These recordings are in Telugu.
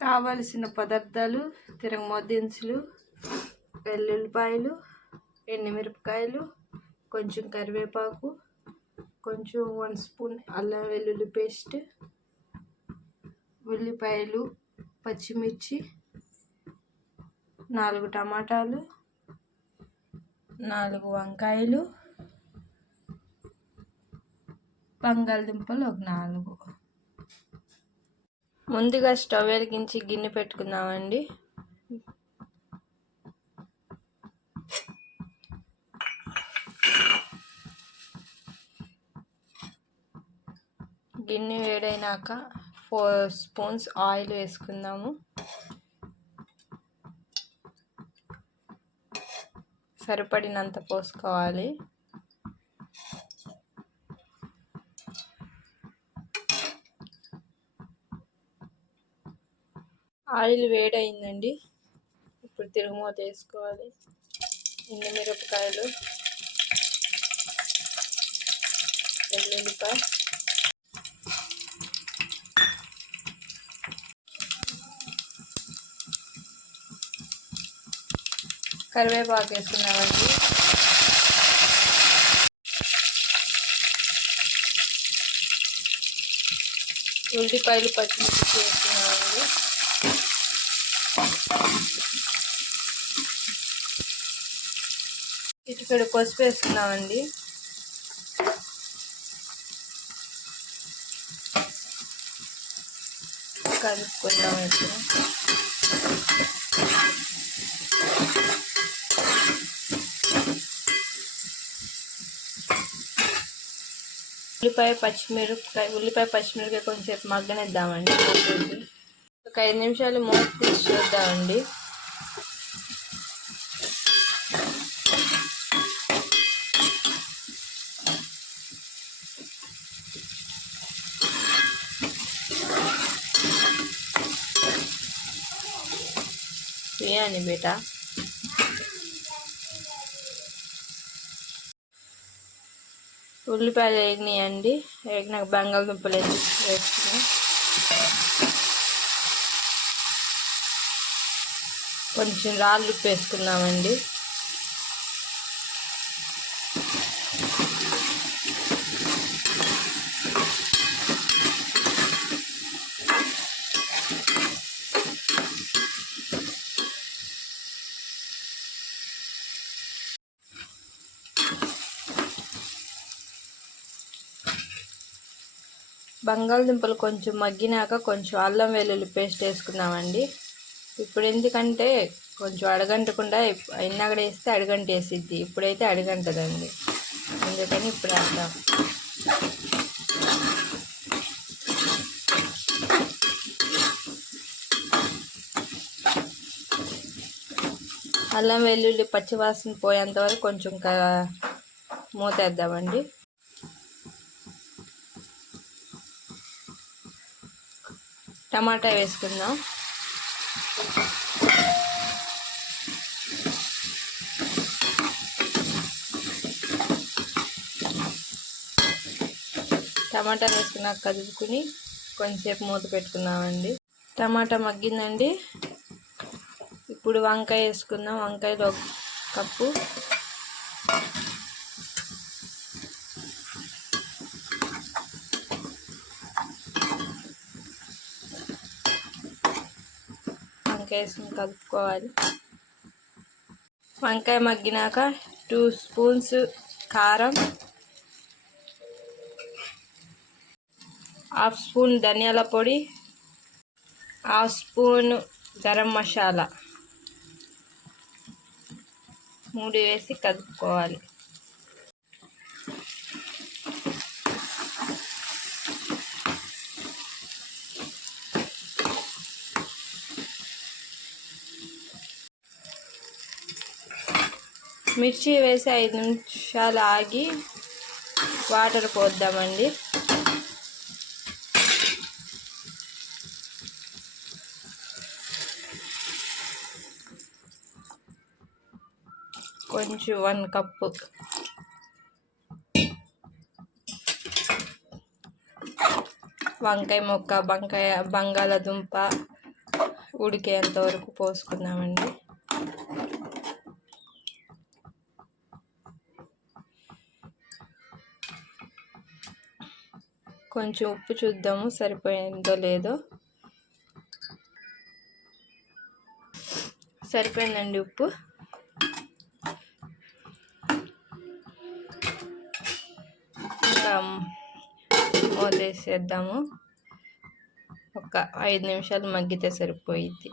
కావలసిన పదార్థాలు తిరగమో దినుసులు వెల్లుల్లిపాయలు ఎండుమిరపకాయలు కొంచెం కరివేపాకు కొంచెం వన్ స్పూన్ అల్లం వెల్లుల్లి పేస్ట్ ఉల్లిపాయలు పచ్చిమిర్చి నాలుగు టమాటాలు నాలుగు వంకాయలు బంగాళదుంపలు ఒక నాలుగు. ముందుగా స్టవ్ వెలిగించి గిన్నె పెట్టుకుందామండి. గిన్నె వేడైనాక ఫోర్ స్పూన్స్ ఆయిల్ వేసుకుందాము. సరిపడినంత పోసుకోవాలి. ఆయిల్ వేడైందండి. ఇప్పుడు తిరుగుమూత వేసుకోవాలి ఎండు మిరపకాయలు. వెల్లుల్లిపాయ. కరివేపాకు వేసుకున్నామండి. ఉల్లిపాయలు పచ్చిమిర్చి వేసుకున్నామండి. ఇటుకడ పసుపు వేసుకున్నామండి. కలుపుకుందాం ఇప్పుడు ఉల్లిపాయ పచ్చిమిరపకాయ ఉల్లిపాయ పచ్చిమిరపకాయ కొంచెంసేపు మగ్గనిద్దామండి. ఒక ఐదు నిమిషాలు మూత తీసి చూద్దామండి. బిర్యానీ బేటా. ఉల్లిపాయలు వేగినాయండి. వేగినాక బంగాళదుంపలు వేసుకున్నాం. కొంచెం రాళ్ళు వేసుకున్నామండి బంగాళదుంపలు కొంచెం మగ్గినాక కొంచెం అల్లం వెల్లుల్లి పేస్ట్ వేసుకున్నామండి ఇప్పుడు ఎందుకంటే కొంచెం అడగంటకుండా కూడా వేస్తే అడగంట వేసిద్ది ఇప్పుడైతే అడగంటదండి. అందుకని ఇప్పుడు వేద్దాం అల్లం వెల్లుల్లి పచ్చివాసన పోయేంత వరకు కొంచెం మూతేద్దామండి. టమాటా వేసుకుందాం. టమాటా వేసుకున్నాక కదుపుకుని కొంచెంసేపు మూత పెట్టుకున్నామండి. టమాటా మగ్గిందండి. ఇప్పుడు వంకాయ వేసుకుందాం. వంకాయలో కప్పు. వంకాయ వేసుకుని కలుపుకోవాలి వంకాయ మగ్గినాక టూ స్పూన్స్ కారం. హాఫ్ స్పూన్ ధనియాల పొడి హాఫ్ స్పూన్ గరం మసాలా. మూడు వేసి కలుపుకోవాలి. మిర్చి వేసి ఐదు నిమిషాలు ఆగి వాటర్ పోద్దామండి. కొంచెం వన్ కప్పు. వంకాయ మొక్క బంకాయ బంగాళదుంప ఉడికేంత వరకు పోసుకుందామండి. కొంచెం ఉప్పు చూద్దాము సరిపోయిందో లేదో. సరిపోయిందండి ఉప్పు? మూతేసేద్దాము ఒక ఐదు నిమిషాలు మగ్గితే సరిపోయిద్ది.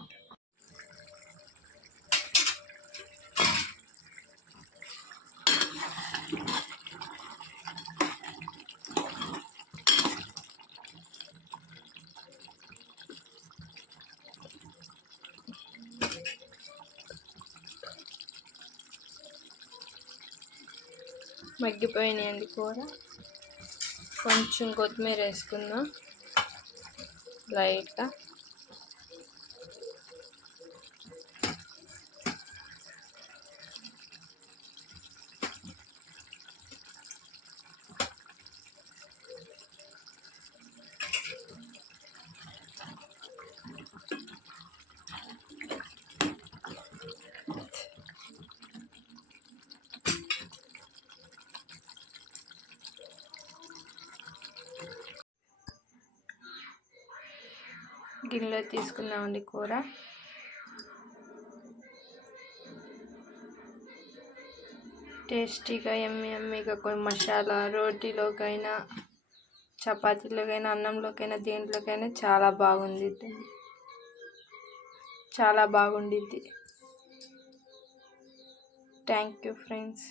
మగ్గిపోయినాయండి కూర. కొంచెం కొత్తిమీర వేసుకుందాం లైట్గా. గిన్నెలో తీసుకున్నామండి కూర. టేస్టీగా ఎమ్మి ఎమ్మిగా కొన్ని మసాలా రోటీలోకైనా చపాతీలోకైనా అన్నంలోకైనా దేంట్లోకైనా చాలా బాగుంది. చాలా బాగుండిద్ది. Thank you friends